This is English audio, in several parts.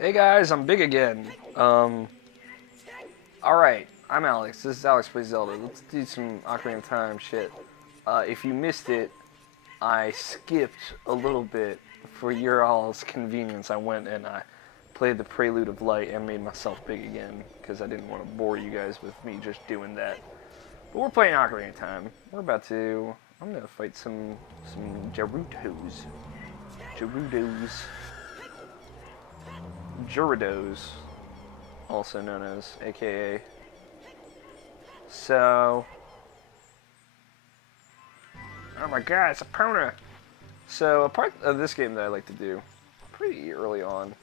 Hey guys, I'm big again. Alright, I'm Alex. This is Alex Plays Zelda. Let's do some Ocarina of Time shit. If you missed it, I skipped a little bit for your all's convenience. I went and I played the Prelude of Light and made myself big again, because I didn't want to bore you guys with me just doing that. But we're playing Ocarina of Time. I'm gonna fight some Gerudos. Gyarados, also known as, aka. So, oh my god, it's Epona! So, a part of this game that I like to do pretty early on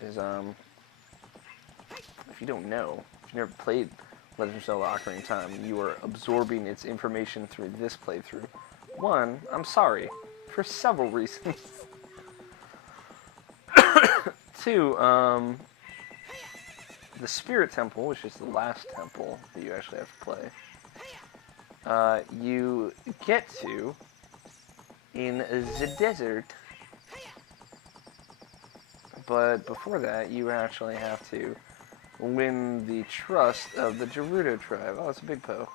is, if you don't know, if you've never played Legend of Zelda Ocarina of Time, you are absorbing its information through this playthrough. One, I'm sorry, for several reasons. Two, the Spirit Temple, which is the last temple that you actually have to play, you get to in the desert. But before that, you actually have to win the trust of the Gerudo tribe. Oh, it's a big Poe.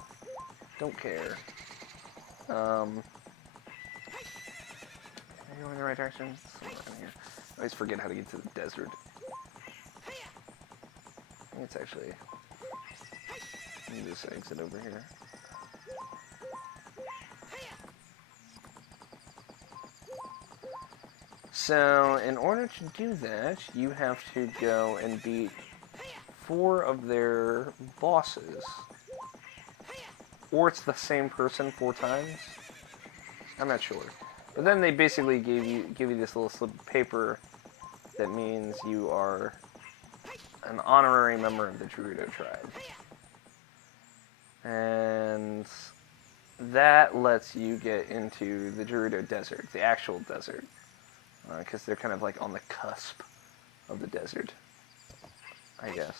Don't care. Are you going in the right direction? I always forget how to get to the desert. I think it's actually... Let me just exit over here. So, in order to do that, you have to go and beat 4 of their bosses. Or it's the same person 4 times. I'm not sure. But then they basically give you this little slip of paper that means you are an honorary member of the Gerudo tribe. And that lets you get into the Gerudo desert, the actual desert. Because they're kind of like on the cusp of the desert, I guess.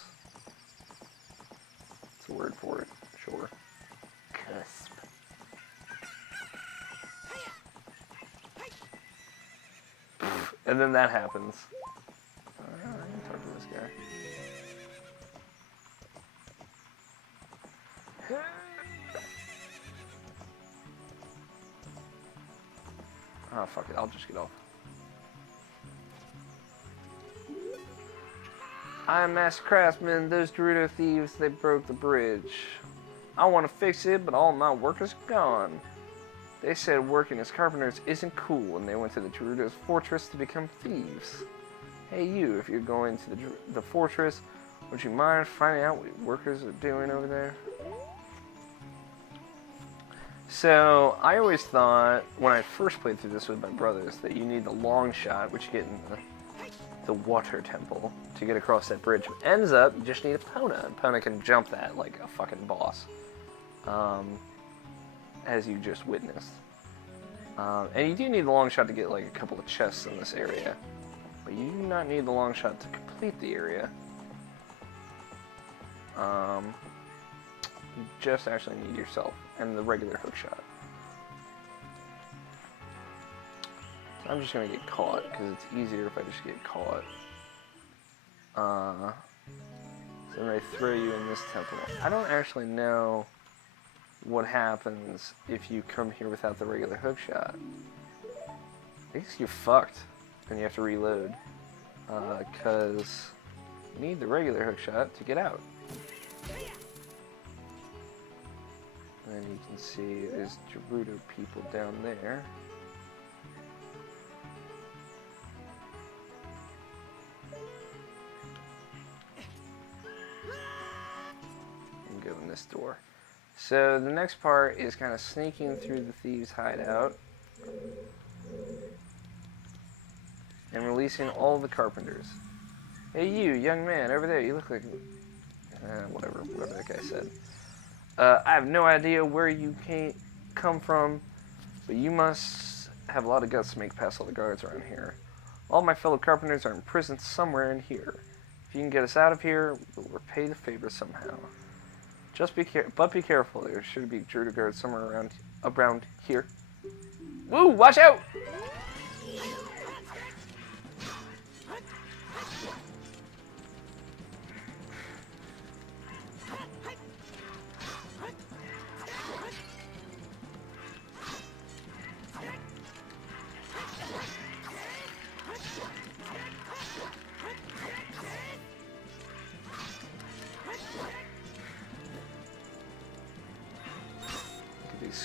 It's a word for it, sure. Cusp. And then that happens. I can talk to this guy. Oh, fuck it. I'll just get off. I'm Master Craftsman. Those Gerudo thieves, they broke the bridge. I want to fix it, but all my workers are gone. They said working as carpenters isn't cool, and they went to the Gerudo's fortress to become thieves. Hey you, if you're going to the fortress, would you mind finding out what workers are doing over there? So, I always thought, when I first played through this with my brothers, that you need the long shot, which you get in the water temple, to get across that bridge. Ends up, you just need Epona. Epona can jump that like a fucking boss. As you just witnessed. And you do need the long shot to get like a couple of chests in this area. But you do not need the long shot to complete the area. You just actually need yourself and the regular hook shot. So I'm just gonna get caught because it's easier if I just get caught. So then they throw you in this temple. I don't actually know what happens if you come here without the regular hook shot. I guess you're fucked and you have to reload. Because you need the regular hook shot to get out. And you can see there's Gerudo people down there. And go in this door. So the next part is kind of sneaking through the thieves' hideout and releasing all the carpenters. Hey you, young man, over there, you look like... whatever that guy said. I have no idea where you come from, but you must have a lot of guts to make past all the guards around here. All my fellow carpenters are imprisoned somewhere in here. If you can get us out of here, we'll repay the favor somehow. But be careful. There should be Gerudo guards somewhere around here. Woo! Watch out!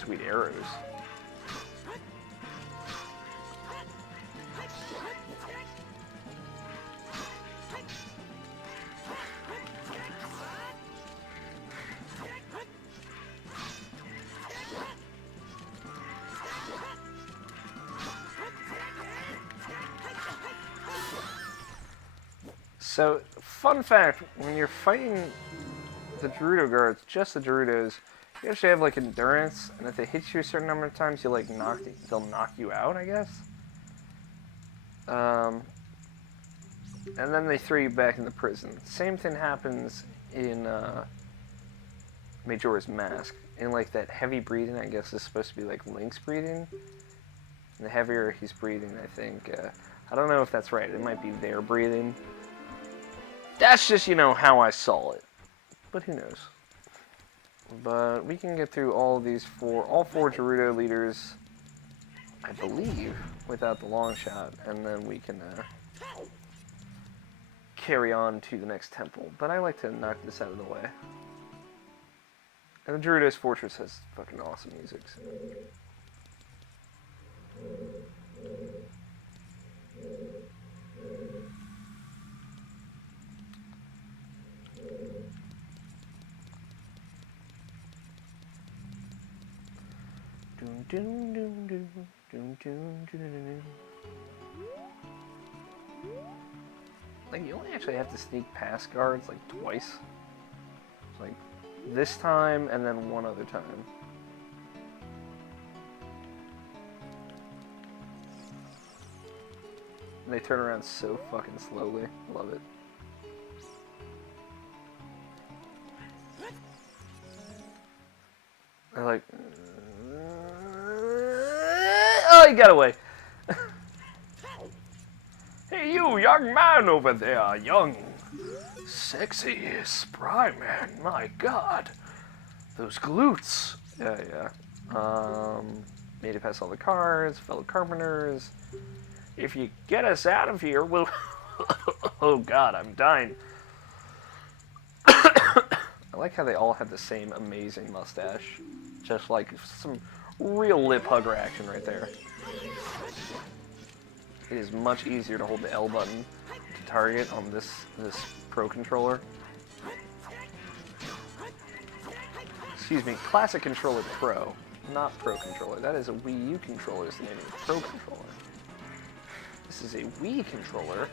sweet arrows. So, fun fact, when you're fighting the Gerudo guards, just the Gerudos, you actually have like endurance, and if they hit you a certain number of times, they'll knock you out, I guess. And then they throw you back into prison. Same thing happens in Majora's Mask. In like that heavy breathing, I guess is supposed to be like Link's breathing. And the heavier he's breathing, I think. I don't know if that's right. It might be their breathing. That's just, you know, how I saw it. But who knows? But we can get through all four Gerudo leaders, I believe, without the long shot, and then we can carry on to the next temple. But I like to knock this out of the way. And the Gerudo's Fortress has fucking awesome music. So. Like, you only actually have to sneak past guards like twice. Like this time and then one other time. And they turn around so fucking slowly. Love it. They're like, oh, he got away. Hey, you young man over there, young, sexy, spry man. My God, those glutes. Yeah. Made it past all the cars, fellow carpenters. If you get us out of here, we'll. Oh God, I'm dying. I like how they all have the same amazing mustache. Just like some real lip hugger action right there. It is much easier to hold the L button to target on this Pro controller. Excuse me, Classic Controller Pro, not Pro Controller. That is a Wii U controller, is the name of the Pro Controller. This is a Wii controller.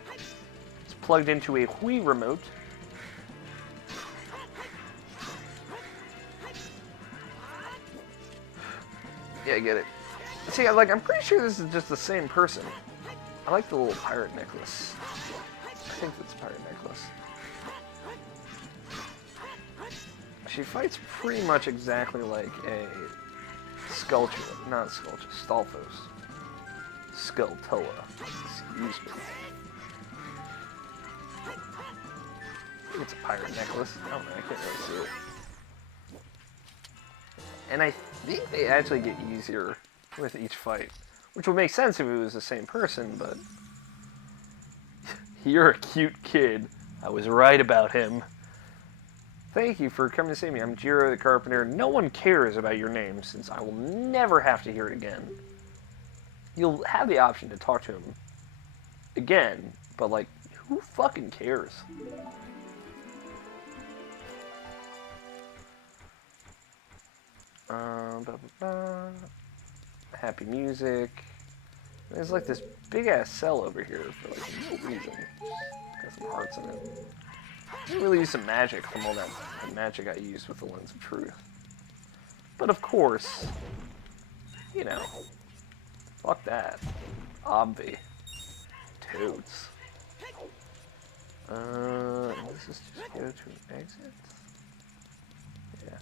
It's plugged into a Wii remote. Yeah, I get it. See, I'm pretty sure this is just the same person. I like the little pirate necklace. I think that's a pirate necklace. She fights pretty much exactly like a Stalfos. Skulltoa. Excuse me. I think it's a pirate necklace. I don't know, I can't really see it. And I think they actually get easier with each fight. Which would make sense if it was the same person, but... You're a cute kid. I was right about him. Thank you for coming to see me. I'm Jiro the Carpenter. No one cares about your name, since I will never have to hear it again. You'll have the option to talk to him again, but, like, who fucking cares? Happy music. There's like this big ass cell over here for like no reason. Got some hearts in it. I didn't really use some magic from all that magic I used with the Lens of Truth. But of course, you know, fuck that. Obvi. Toads. Let's just go to an exit. Yeah.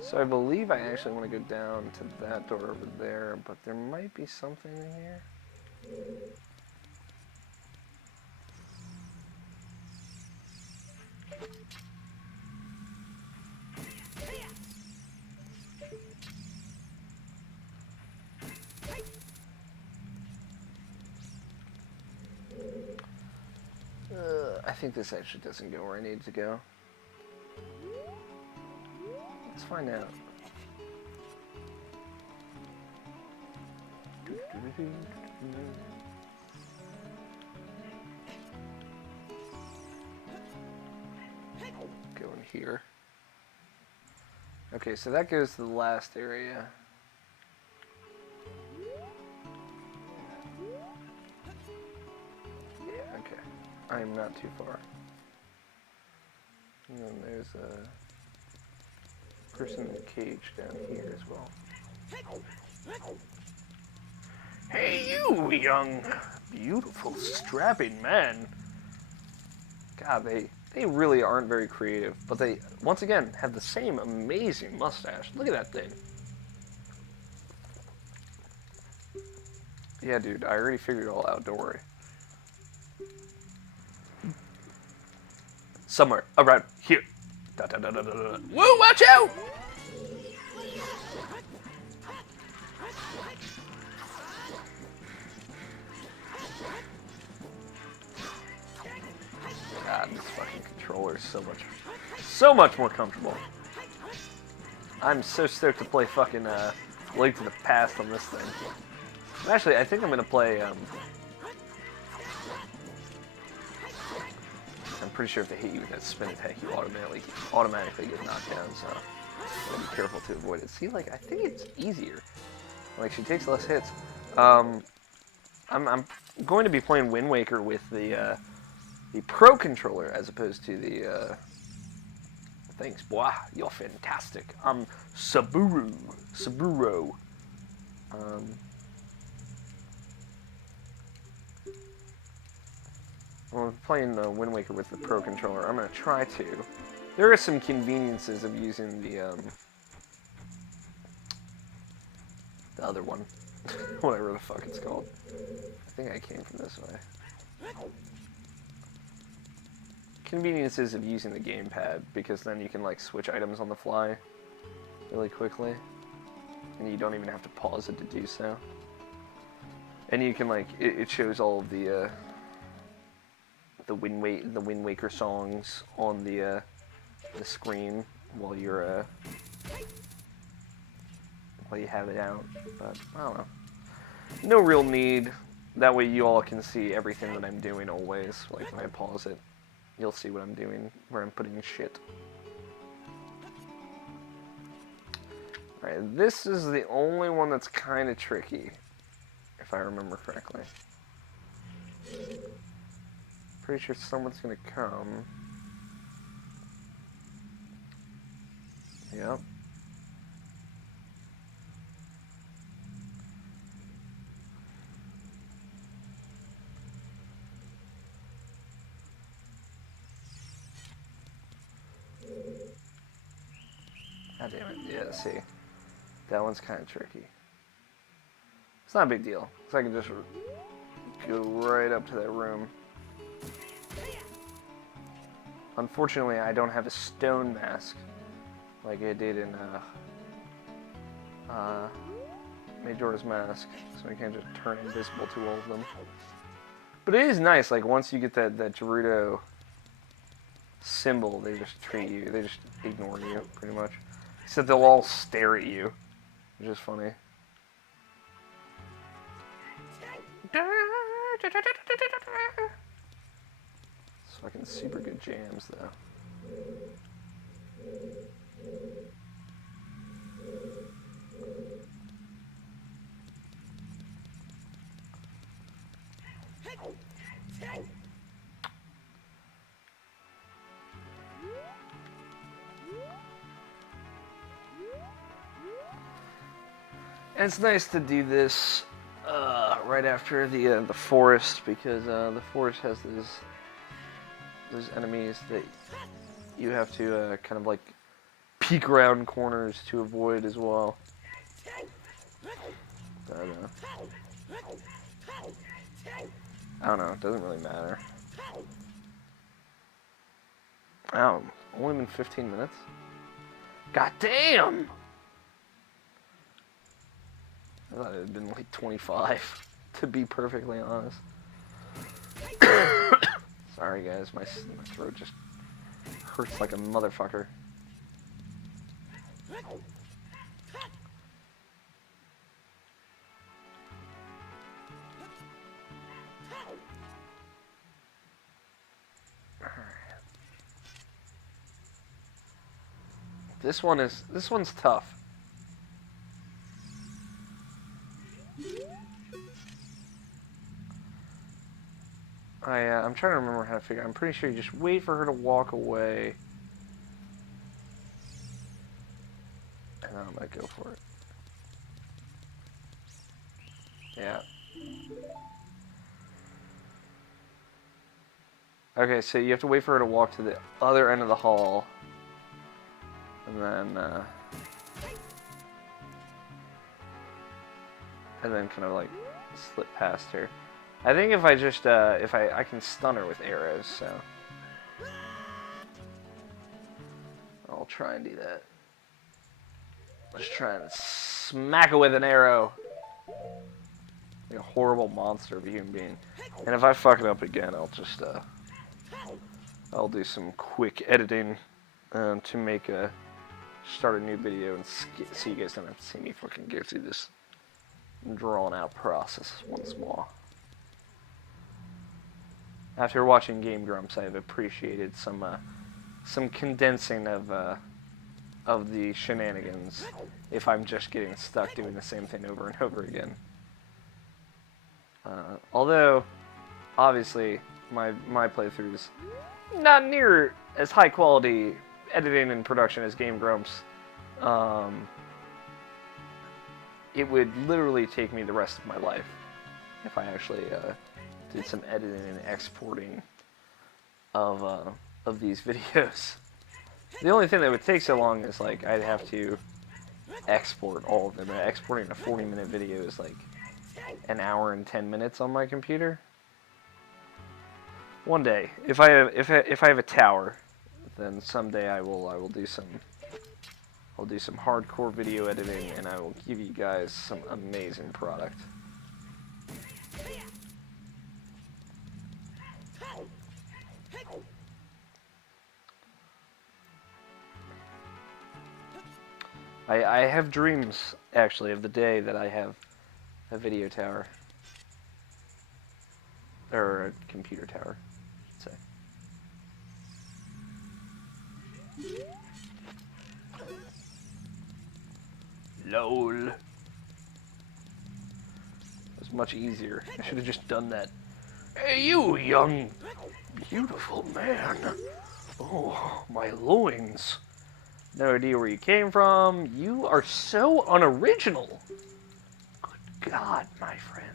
So I believe I actually want to go down to that door over there, but there might be something in here. think this actually doesn't go where I need to go. Let's find out. Go in here. Okay, so that goes to the last area. Yeah, okay. I'm not too far. And then there's a person in the cage down here as well. Hey, you young, beautiful, strapping man. God, they really aren't very creative, but they, once again, have the same amazing mustache. Look at that thing. Yeah, dude, I already figured it all out, don't worry. Somewhere around here. Da, da, da, da, da, da. Whoa, watch out! God, this fucking controller is so much more comfortable. I'm so stoked to play fucking Link to the Past on this thing. Actually, I think I'm gonna play. I'm pretty sure if they hit you with that spin attack, you automatically get knocked down. So gotta be careful to avoid it. See, like I think it's easier. Like she takes less hits. I'm going to be playing Wind Waker with the Pro controller as opposed to the. Thanks, boy. You're fantastic. I'm Saburo. Well, I'm playing Wind Waker with the Pro controller. I'm going to try to. There are some conveniences of using the other one. Whatever the fuck it's called. I think I came from this way. Conveniences of using the gamepad, because then you can like switch items on the fly really quickly. And you don't even have to pause it to do so. And you can like, it shows all of the Wind Waker songs on the screen while you're while you have it out. But I don't know. No real need. That way you all can see everything that I'm doing always. Like when I pause it, you'll see what I'm doing, where I'm putting shit. Alright, this is the only one that's kind of tricky, if I remember correctly. Pretty sure someone's gonna come. Yep. God damn it. Yeah, see. That one's kind of tricky. It's not a big deal. So I can just go right up to that room. Unfortunately, I don't have a stone mask like I did in Majora's Mask, so I can't just turn invisible to all of them. But it is nice, like once you get that Gerudo symbol, they just treat you, they just ignore you, pretty much. Except they'll all stare at you, which is funny. It's fucking super good jams, though. And it's nice to do this right after the forest, because the forest has those enemies that you have to kind of like peek around corners to avoid as well. But, I don't know, it doesn't really matter. Oh, only been 15 minutes? God damn! I thought it had been like 25, to be perfectly honest. Sorry guys, my throat just hurts like a motherfucker. This one's tough. I'm trying to remember how to figure. I'm pretty sure you just wait for her to walk away, and then I'm gonna go for it. Yeah. Okay, so you have to wait for her to walk to the other end of the hall, and then kind of like slip past her. I think if I just if I can stun her with arrows, so I'll try and do that. Let's try and smack her with an arrow. Like a horrible monster of a human being. And if I fuck it up again, I'll just I'll do some quick editing to make start a new video and so you guys don't have to see me fucking go through this drawn out process once more. After watching Game Grumps, I've appreciated some condensing of the shenanigans if I'm just getting stuck doing the same thing over and over again. Although, obviously, my playthrough is not near as high quality editing and production as Game Grumps. It would literally take me the rest of my life if I actually did some editing and exporting of these videos. The only thing that would take so long is like I'd have to export all of them. Exporting a 40-minute video is like an hour and 10 minutes on my computer. One day, if I have a tower, then someday I'll do some hardcore video editing and I will give you guys some amazing product. I have dreams, actually, of the day that I have a video tower. Or a computer tower, I should say. LOL. It was much easier. I should have just done that. Hey, you young, beautiful man. Oh, my loins. No idea where you came from. You are so unoriginal. Good God, my friend.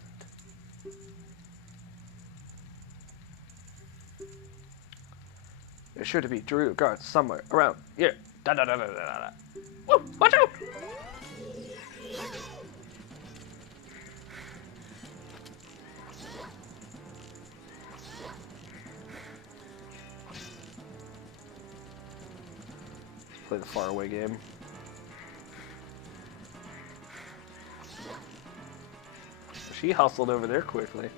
There should be Gerudo guards somewhere around here. Da da da da da da. Whoa, watch out! Play the faraway game. She hustled over there quickly.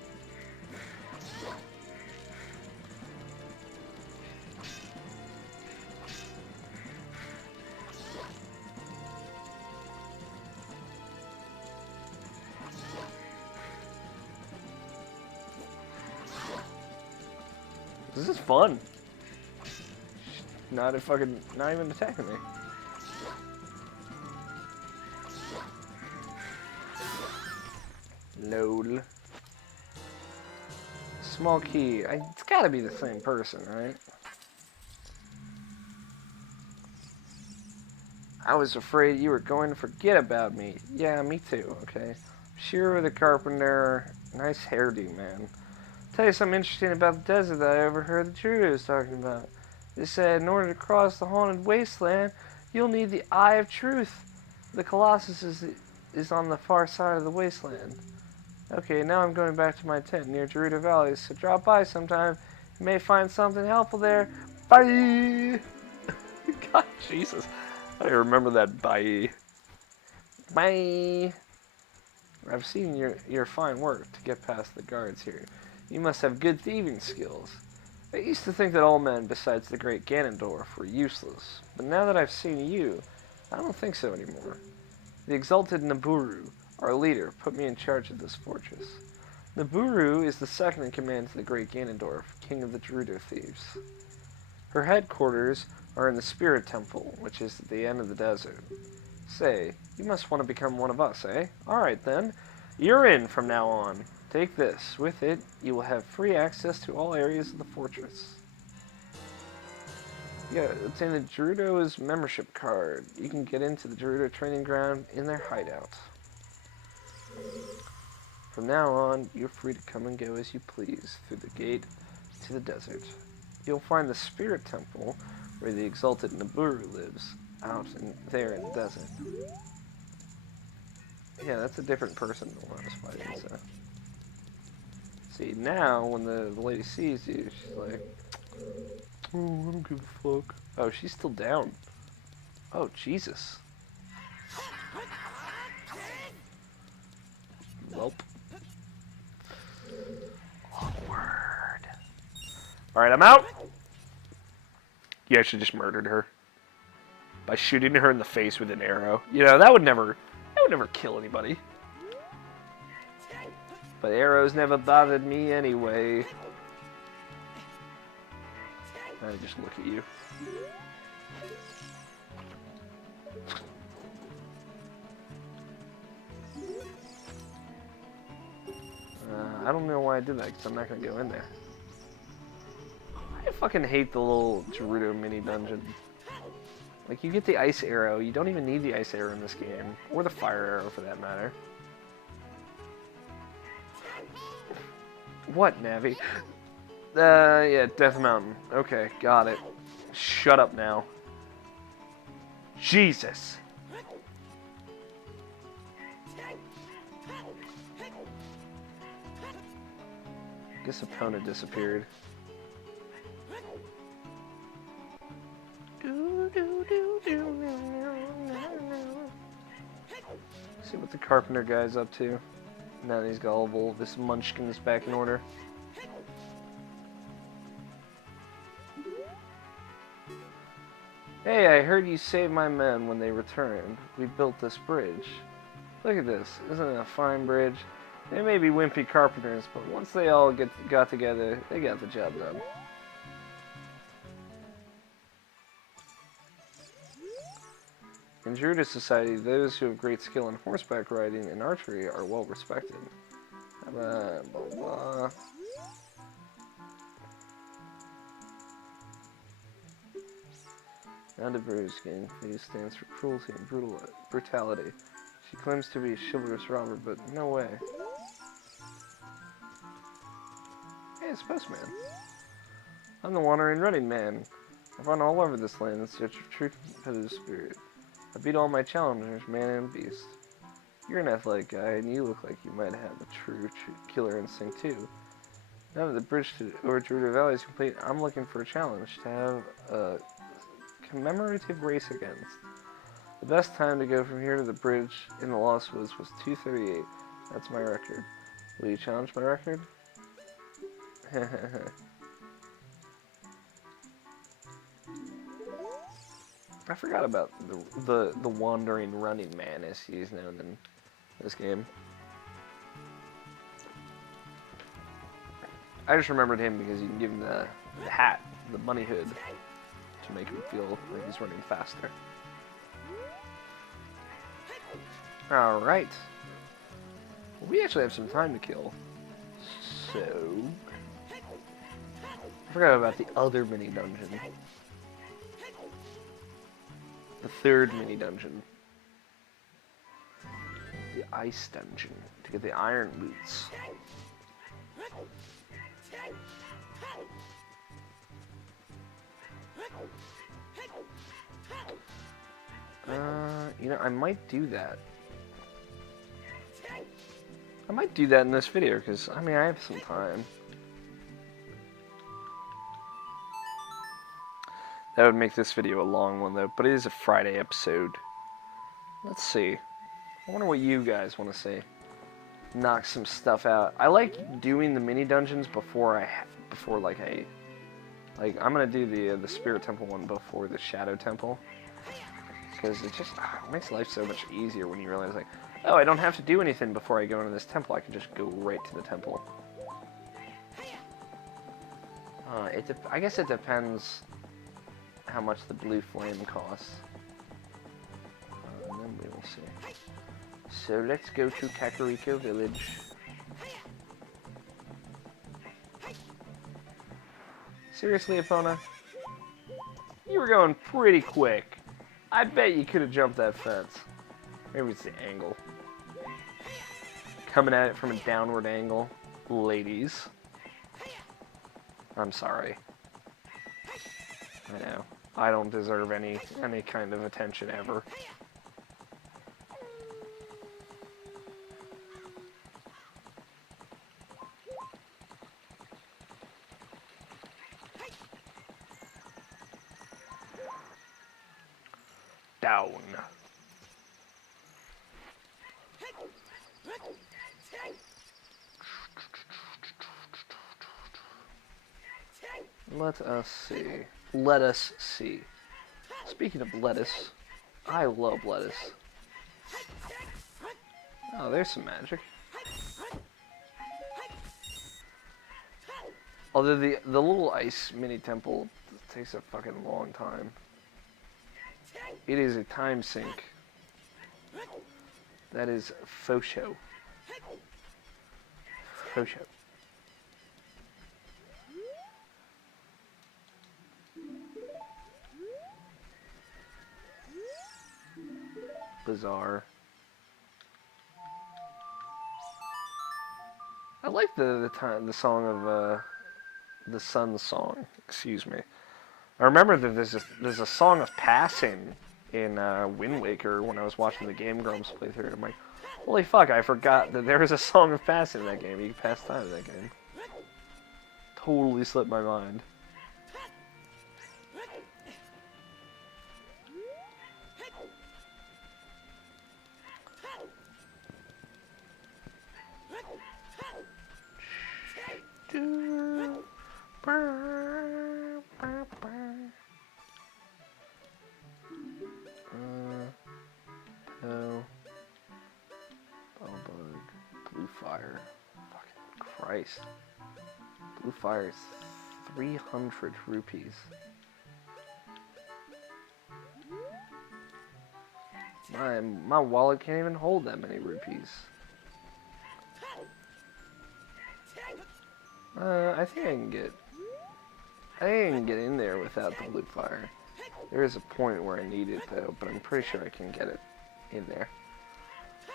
This is fun. Not even attacking me. LOL. Small key. It's gotta be the same person, right? I was afraid you were going to forget about me. Yeah, me too, okay? Shiro the Carpenter. Nice hairdo, man. Tell you something interesting about the desert that I overheard the Gerudo was talking about. They said in order to cross the haunted wasteland, you'll need the Eye of Truth. The Colossus is on the far side of the wasteland. Okay, now I'm going back to my tent near Gerudo Valley, so drop by sometime. You may find something helpful there. Bye! God, Jesus. I remember that bye. Bye! I've seen your fine work to get past the guards here. You must have good thieving skills. I used to think that all men besides the great Ganondorf were useless, but now that I've seen you, I don't think so anymore. The exalted Naburu, our leader, put me in charge of this fortress. Naburu is the second in command to the great Ganondorf, king of the Gerudo thieves. Her headquarters are in the Spirit Temple, which is at the end of the desert. Say, you must want to become one of us, eh? Alright then, you're in from now on. Take this. With it, you will have free access to all areas of the fortress. Yeah, obtain the Gerudo's membership card. You can get into the Gerudo training ground in their hideout. From now on, you're free to come and go as you please through the gate to the desert. You'll find the Spirit Temple, where the exalted Naburu lives, there in the desert. Yeah, that's a different person than what I was fighting, so. See, now, when the lady sees you, she's like, oh, I don't give a fuck. Oh, she's still down. Oh, Jesus. Welp. Awkward. Alright, I'm out! You actually just murdered her. By shooting her in the face with an arrow. You know, that would never kill anybody. But arrows never bothered me anyway. I just look at you. I don't know why I did that, because I'm not going to go in there. I fucking hate the little Gerudo mini dungeon. Like, you get the ice arrow, you don't even need the ice arrow in this game. Or the fire arrow, for that matter. What, Navi? Yeah, Death Mountain. Okay, got it. Shut up now. Jesus! Guess opponent disappeared. See what the carpenter guy's up to. Now that he's gullible, this munchkin is back in order. Hey, I heard you saved my men when they returned. We built this bridge. Look at this. Isn't it a fine bridge? They may be wimpy carpenters, but once they all got together, they got the job done. In Gerudo society, those who have great skill in horseback riding and archery are well respected. Blah, blah. Nandabru's gang stands for cruelty and brutality. She claims to be a chivalrous robber, but no way. Hey, it's Postman. I'm the wandering running man. I've run all over this land in search of true competitive spirit. I beat all my challengers, man and beast. You're an athletic guy, and you look like you might have a true killer instinct too. Now that the bridge over Gerudo Valley is complete, I'm looking for a challenge to have a commemorative race against. The best time to go from here to the bridge in the Lost Woods was 2:38. That's my record. Will you challenge my record? I forgot about the wandering running man, as he's known in this game. I just remembered him because you can give him the hat, the bunny hood, to make him feel like he's running faster. Alright. Well, we actually have some time to kill. So... I forgot about the other mini dungeon. The third mini dungeon. The ice dungeon. To get the iron boots. You know, I might do that. I might do that in this video, because, I mean, I have some time. That would make this video a long one, though, but it is a Friday episode. Let's see. I wonder what you guys want to see. Knock some stuff out. I like doing the mini dungeons before I Like, I'm gonna do the Spirit Temple one before the Shadow Temple. Because it just makes life so much easier when you realize, like, oh, I don't have to do anything before I go into this temple. I can just go right to the temple. I guess it depends how much the blue flame costs. And then we will see. So let's go to Kakariko Village. Seriously, Epona? You were going pretty quick. I bet you could have jumped that fence. Maybe it's the angle. Coming at it from a downward angle. Ladies. I'm sorry. I know. I don't deserve any kind of attention ever. Down. Let us see. Let us see. Speaking of lettuce, I love lettuce. Oh, there's some magic. Although the little ice mini temple takes a fucking long time. It is a time sink. That is faux show. Faux show. Bizarre. I like the song of the Sun Song. Excuse me. I remember that there's a song of passing in Wind Waker when I was watching the Game Grumps play through it. I'm like, holy fuck! I forgot that there was a song of passing in that game. You can pass time in that game. Totally slipped my mind. Blue fire. Fucking Christ. Blue fire is 300 rupees. My wallet can't even hold that many rupees. I think I can get in there without the blue fire. There is a point where I need it though, but I'm pretty sure I can get it in there.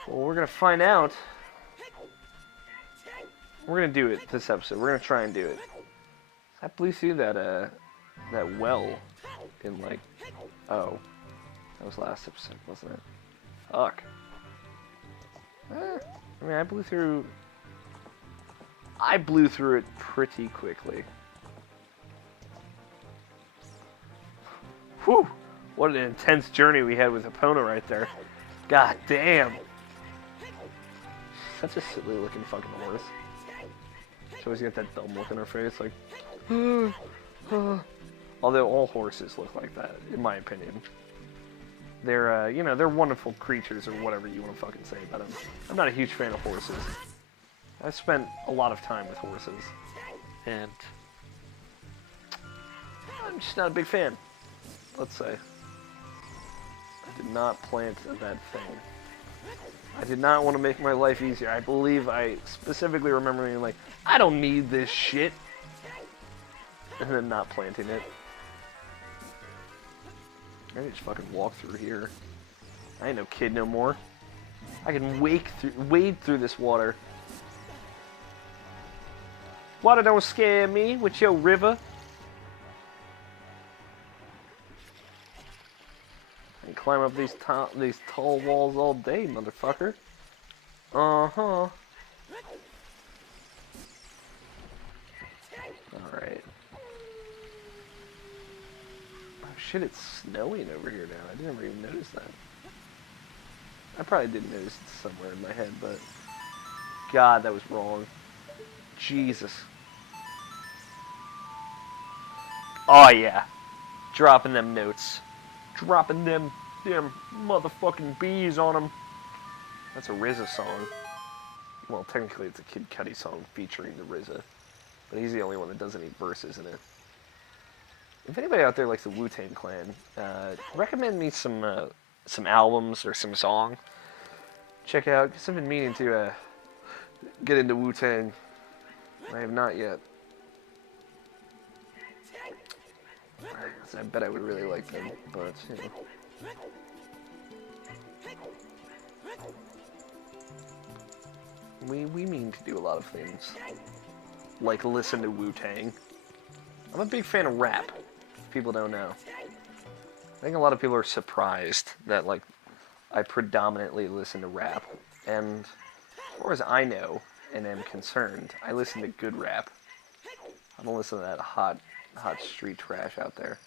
Well, we're gonna find out. We're gonna do it this episode. We're gonna try and do it. I blew through that well in like, oh, that was last episode, wasn't it? Fuck. I mean, I blew through it pretty quickly. Whew! What an intense journey we had with Epona right there. God damn! Such a silly looking fucking horse. She always got that dumb look in her face, like, although all horses look like that, in my opinion. They're, you know, they're wonderful creatures, or whatever you want to fucking say about them. I'm not a huge fan of horses. I've spent a lot of time with horses, and I'm just not a big fan, let's say. I did not plant that thing. I did not want to make my life easier. I believe I specifically remember being like, I don't need this shit. And then not planting it. I can just fucking walk through here. I ain't no kid no more. I can wade through this water. Water don't scare me with your river. I can climb up these tall walls all day, motherfucker. Uh-huh. Alright. Oh shit, it's snowing over here now. I didn't even notice that. I probably did notice it somewhere in my head, but God, that was wrong. Jesus. Oh yeah, dropping them notes, dropping them motherfucking bees on them. That's a RZA song. Well, technically it's a Kid Cudi song featuring the RZA, but he's the only one that does any verses in it. If anybody out there likes the Wu-Tang Clan, recommend me some albums or some song. Check out, because I've been meaning to get into Wu-Tang. I have not yet. I bet I would really like them, but, you know. We mean to do a lot of things. Like listen to Wu-Tang. I'm a big fan of rap, if people don't know. I think a lot of people are surprised that, like, I predominantly listen to rap. And as far as I know and am concerned, I listen to good rap. I don't listen to that hot street trash out there.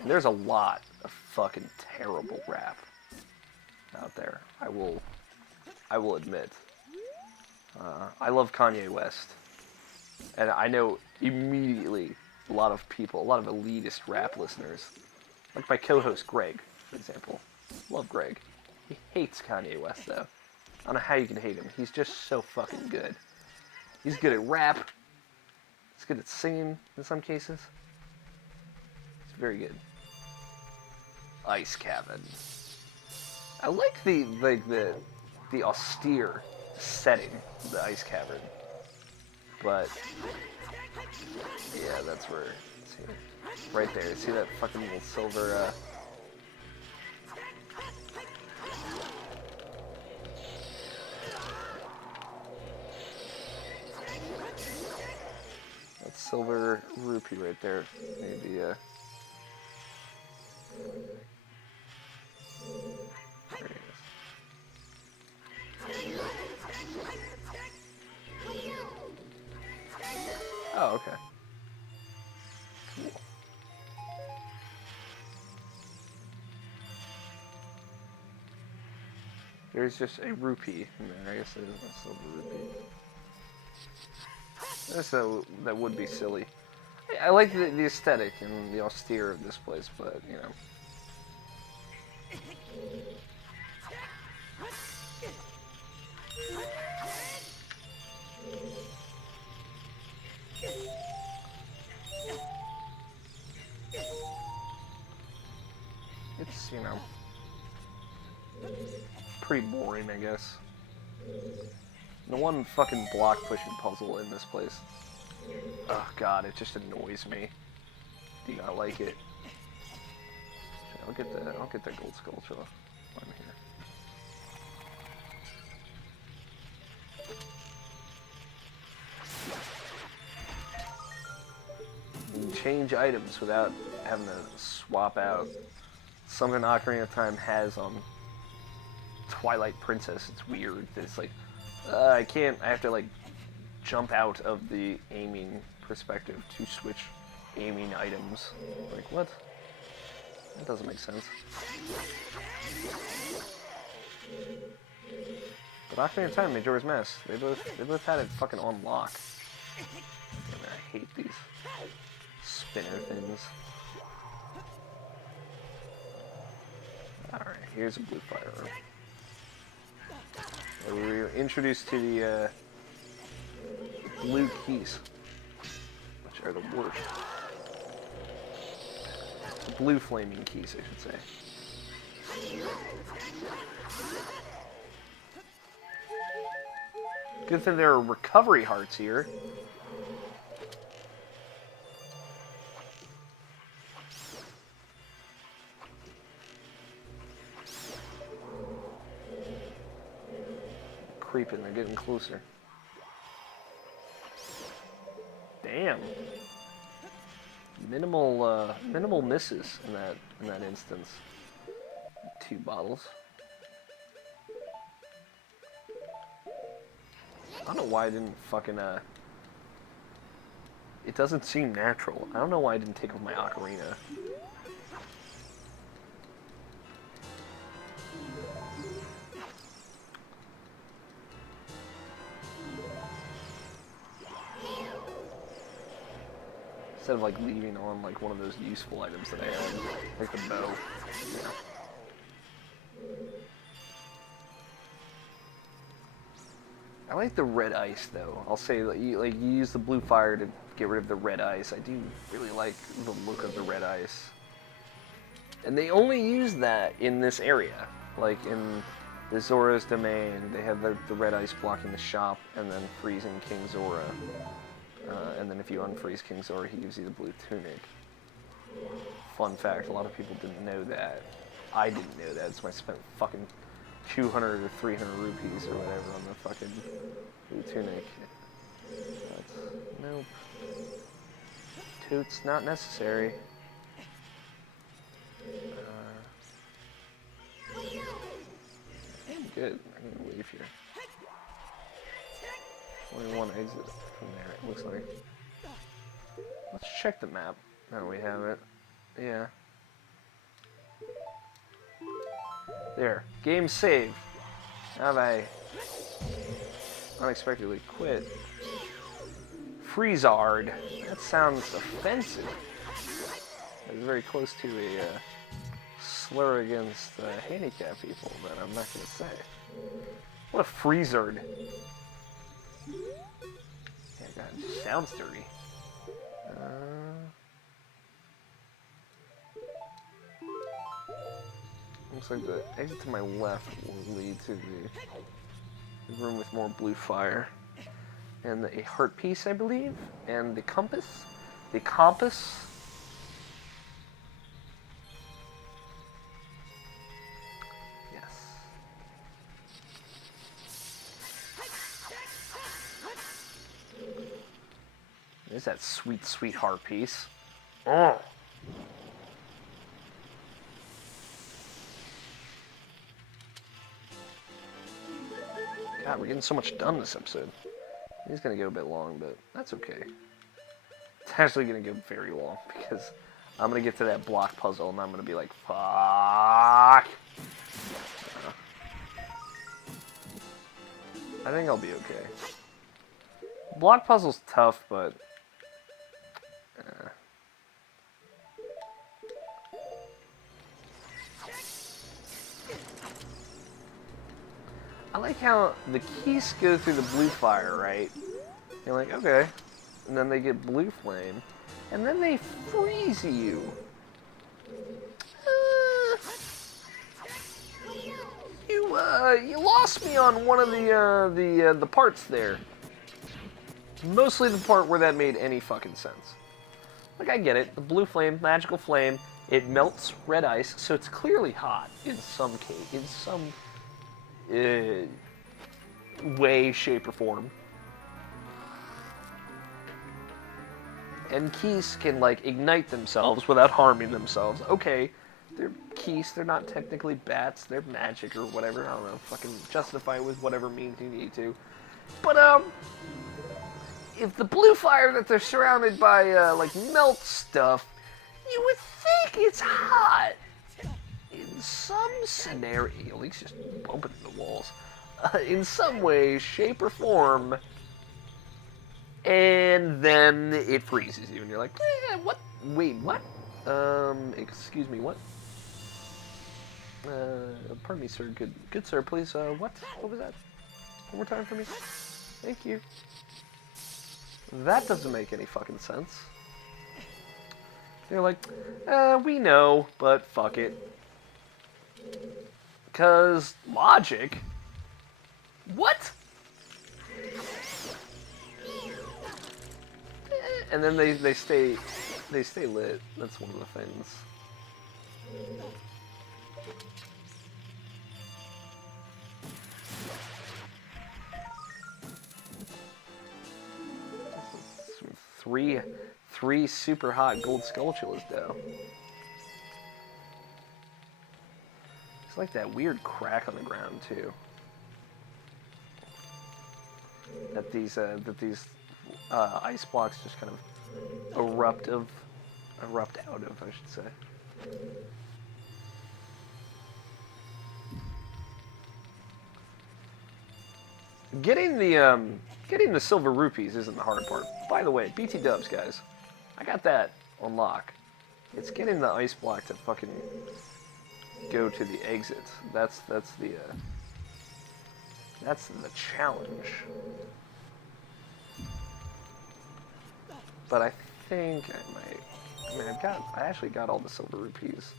And there's a lot of fucking terrible rap out there. I will admit. I love Kanye West. And I know immediately a lot of people, a lot of elitist rap listeners. Like my co-host Greg, for example. Love Greg. He hates Kanye West, though. I don't know how you can hate him. He's just so fucking good. He's good at rap. He's good at singing in some cases. He's very good. Ice Cabin. I like the austere setting of the Ice Cavern. But yeah, that's where. See, right there. See that fucking little silver. That silver rupee right there. Maybe. There it is. Oh, okay. Cool. There's just a rupee in there. I guess it is a silver rupee. I guess that would be silly. I like the aesthetic and the austere of this place, but, you know. It's, you know, pretty boring, I guess. The one fucking block pushing puzzle in this place. Oh god, it just annoys me. Do not like it. I'll get the gold sculpture while I'm here. You can change items without having to swap out. Something Ocarina of Time has on Twilight Princess. It's weird. It's like, I have to, like, jump out of the aiming perspective to switch aiming items. Like, what? That doesn't make sense. But Ocarina of Time, Majora's Mask, they both had it fucking on lock. And I hate these spinner things. Alright, here's a blue fire room. We're introduced to the blue keys, which are the worst. The blue flaming keys, I should say. Good thing there are recovery hearts here. Creeping, they're getting closer. Damn. Minimal misses in that instance. 2 bottles. I don't know why I didn't fucking it doesn't seem natural. I don't know why I didn't take off my ocarina. Instead of like leaving on like one of those useful items that I had, like the bow. Yeah. I like the red ice though. I'll say that you use the blue fire to get rid of the red ice. I do really like the look of the red ice. And they only use that in this area. Like in the Zora's Domain, they have the red ice blocking the shop and then freezing King Zora. And then if you unfreeze King Zora, he gives you the blue tunic. Fun fact, a lot of people didn't know that. I didn't know that, so I spent fucking 200 or 300 rupees or whatever on the fucking blue tunic. But, nope. Toots, not necessary. I'm good. I'm gonna leave here. Only one exit from there, it looks like. Let's check the map. Now we have it. Yeah. There. Game save. Have I unexpectedly quit? Freezard. That sounds offensive. It's very close to a slur against handicapped people that I'm not going to say. What a freezard. Yeah, God, it sounds dirty. Looks like the exit to my left will lead to the room with more blue fire. And a heart piece, I believe. And the compass. The compass. Yes. There's that sweet, sweet heart piece. Oh! God, we're getting so much done this episode. It's gonna go a bit long, but that's okay. It's actually gonna go very long because I'm gonna get to that block puzzle and I'm gonna be like, fuck. I think I'll be okay. Block puzzle's tough, but I like how the keys go through the blue fire, right? You're like, okay. And then they get blue flame. And then they freeze you. You lost me on one of the parts there. Mostly the part where that made any fucking sense. Like, I get it. The blue flame, magical flame, it melts red ice, so it's clearly hot in some case, in some way, shape, or form. And keys can, like, ignite themselves without harming themselves. Okay, they're keys, they're not technically bats, they're magic or whatever. I don't know, fucking justify it with whatever means you need to. But, if the blue fire that they're surrounded by, like, melt stuff, you would think it's hot. In some scenario, at least just bumping into the walls. In some way, shape, or form, and then it freezes you, and you're like, what? Wait, what? Excuse me, what? Pardon me, sir. Good sir, please, what? What was that? One more time for me? Thank you. That doesn't make any fucking sense. They're like, we know, but fuck it. 'Cause logic? What? And then they stay lit. That's one of the things. Three super hot gold skulltulas though. It's like that weird crack on the ground too. That these ice blocks just kind of erupt out of, I should say. Getting the silver rupees isn't the hard part. By the way, BT dubs, guys. I got that on lock. It's getting the ice block to fucking go to the exit. That's the challenge. But I think I might. I mean, I actually got all the silver rupees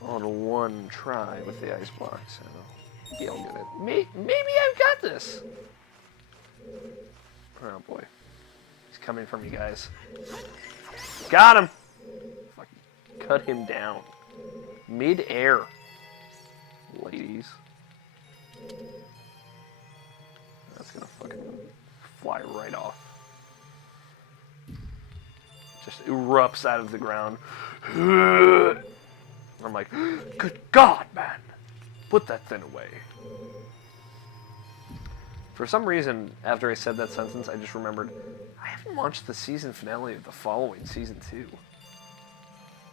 on one try with the ice block, so maybe I'll get it. Maybe I've got this. Oh boy, he's coming from you guys. Got him. Fucking cut him down mid-air, ladies. That's gonna fucking fly right off. Just erupts out of the ground. I'm like, good God, man. Put that thing away. For some reason, after I said that sentence, I just remembered, I haven't watched the season finale of the following season 2.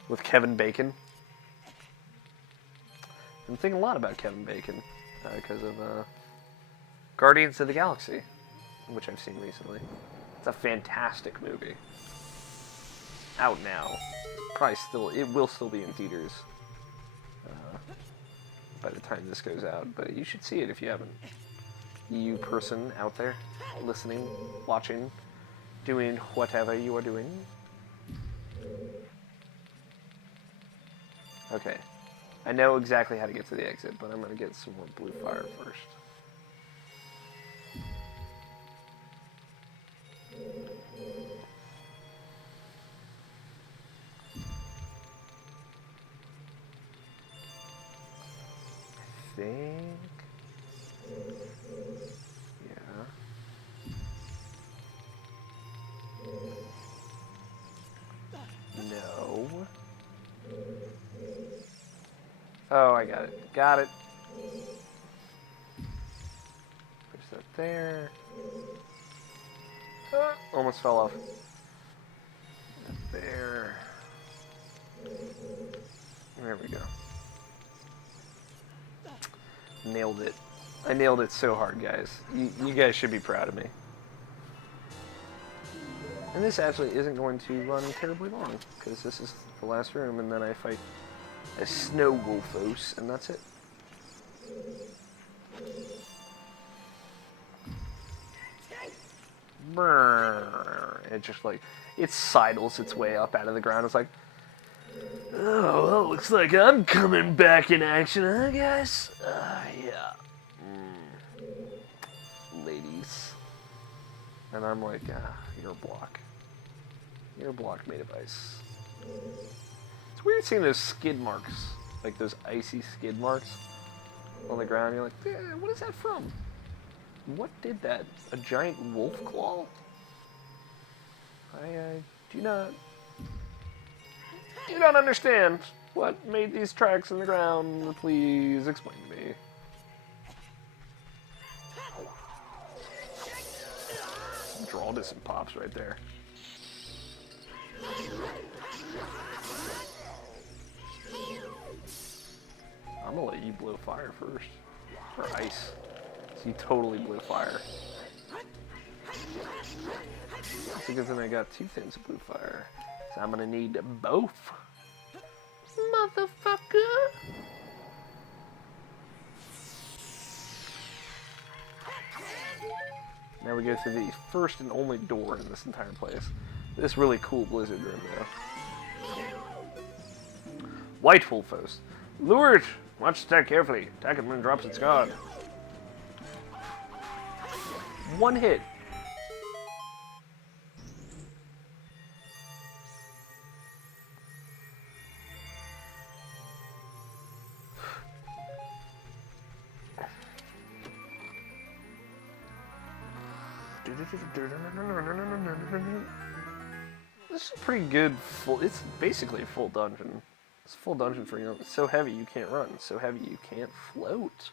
With Kevin Bacon. I'm thinking a lot about Kevin Bacon. Because of Guardians of the Galaxy. Which I've seen recently. It's a fantastic movie. Out now. Probably still, it will still be in theaters by the time this goes out, but you should see it if you haven't. You person out there, listening, watching, doing whatever you are doing. Okay, I know exactly how to get to the exit, but I'm going to get some more blue fire first. Oh, I got it. Got it. Push that there. Almost fell off. There. There we go. Nailed it. I nailed it so hard, guys. You guys should be proud of me. And this actually isn't going to run terribly long, because this is the last room, and then I fight a snow wolfos, and that's it. It just like, it sidles its way up out of the ground. It's like, oh, well, looks like I'm coming back in action, huh, guys? Yeah. Ladies. And I'm like, you're a block. You're a block made of ice. It's weird seeing those skid marks, like those icy skid marks on the ground. You're like, what is that from? What did that? A giant wolf claw? I do not understand what made these tracks in the ground. Please explain to me. Draw this and pops right there. I'm gonna let you blow fire first. Or ice. So you totally blew fire. That's a good thing I got 2 things of blue fire. So I'm gonna need both. Motherfucker! Now we go through the first and only door in this entire place. This really cool blizzard room, though. White wolfos. Lured! Watch the attack carefully. Attack it when it drops its guard. One hit. This is pretty good. It's basically a full dungeon. It's a full dungeon for, you know, it's so heavy you can't run. It's so heavy you can't float.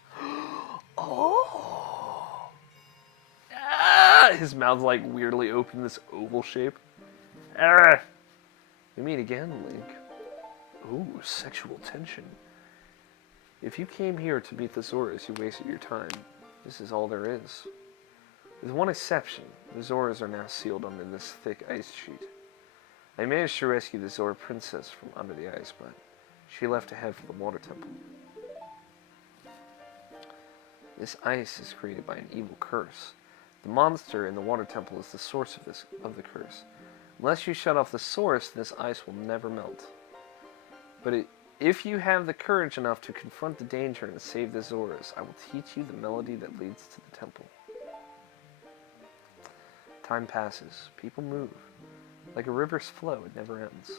Oh. His mouth's like weirdly open, this oval shape. We meet again, Link. Ooh, sexual tension. If you came here to meet Thesaurus, you wasted your time. This is all there is. With one exception, the Zoras are now sealed under this thick ice sheet. I managed to rescue the Zora princess from under the ice, but she left to head for the water temple. This ice is created by an evil curse. The monster in the water temple is the source of the curse. Unless you shut off the source, this ice will never melt. But if you have the courage enough to confront the danger and save the Zoras, I will teach you the melody that leads to the temple. Time passes. People move. Like a river's flow, it never ends.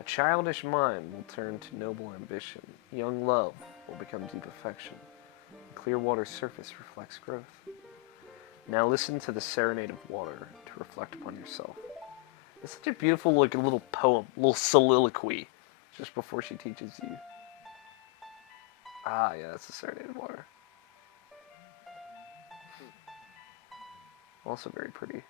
A childish mind will turn to noble ambition. Young love will become deep affection. The clear water's surface reflects growth. Now listen to the serenade of water to reflect upon yourself. It's such a beautiful little poem, little soliloquy, just before she teaches you. Ah, yeah, that's the serenade of water. Also very pretty.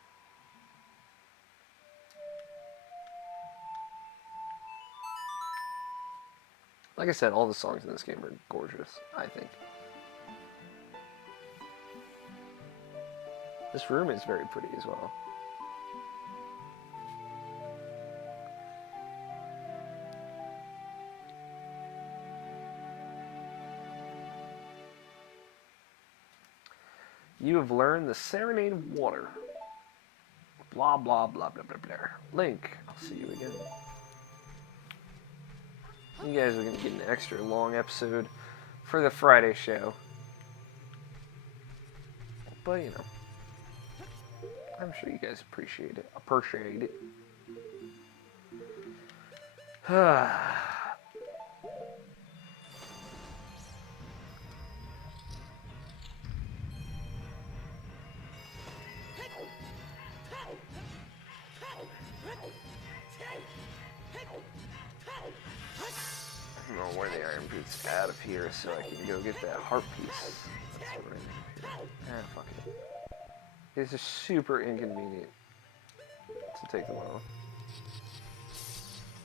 Like I said, all the songs in this game are gorgeous, I think. This room is very pretty as well. You have learned the Serenade of Water. Blah, blah, blah, blah, blah, blah. Link, I'll see you again. You guys are going to get an extra long episode for the Friday show. But, you know, I'm sure you guys appreciate it. I'm gonna wear the iron boots out of here so I can go get that heart piece. That's right. Ah, fuck it. It's just super inconvenient to take them off.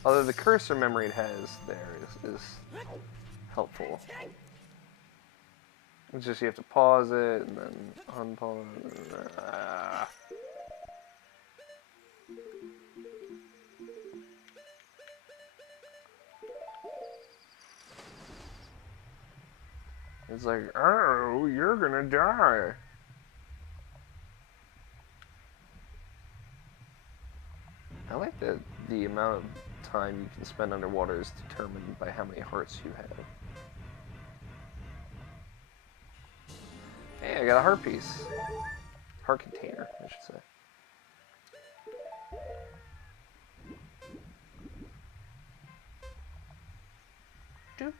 Although the cursor memory it has there is helpful. It's just you have to pause it and then unpause it. It's like, oh, you're gonna die. I like that the amount of time you can spend underwater is determined by how many hearts you have. Hey, I got a heart piece. Heart container, I should say. Doop.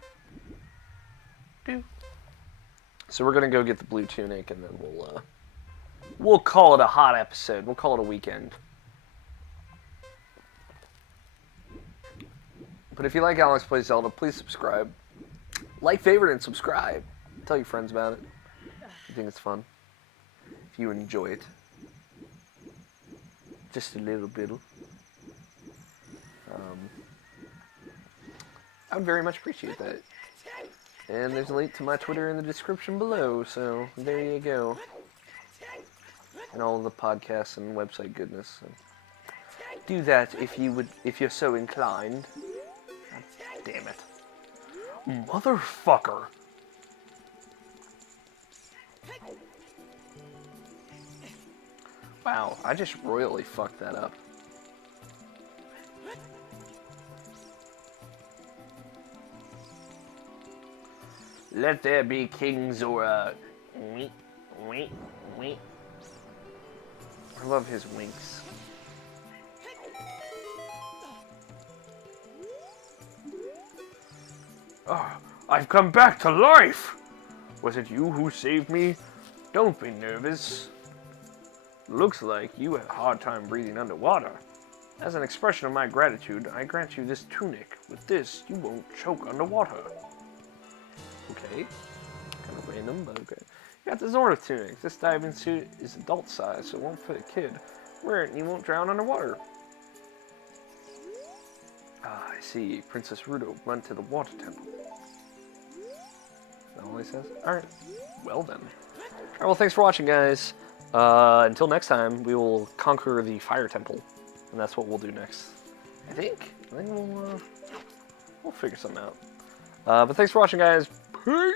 Doop. So we're gonna go get the blue tunic, and then we'll call it a hot episode. We'll call it a weekend. But if you like Alex Plays Zelda, please subscribe. Like, favorite, and subscribe. Tell your friends about it. If you think it's fun. If you enjoy it. Just a little bit. I would very much appreciate that. And there's a link to my Twitter in the description below, so there you go. And all of the podcasts and website goodness. So do that if you're so inclined. God damn it. Motherfucker. Wow, I just royally fucked that up. Let there be King Zora. Wink, wink, wink. I love his winks. Oh, I've come back to life! Was it you who saved me? Don't be nervous. Looks like you had a hard time breathing underwater. As an expression of my gratitude, I grant you this tunic. With this, you won't choke underwater. Okay. Kind of random, but okay. You got the Zora tunic. This diving suit is adult size, so it won't fit a kid. Wear it and you won't drown underwater. Ah, I see. Princess Ruto went to the water temple. Is that all he says? Alright. Well then. Alright, well thanks for watching, guys. Until next time, we will conquer the Fire Temple, and that's what we'll do next. I think we'll figure something out. But thanks for watching, guys. Peace.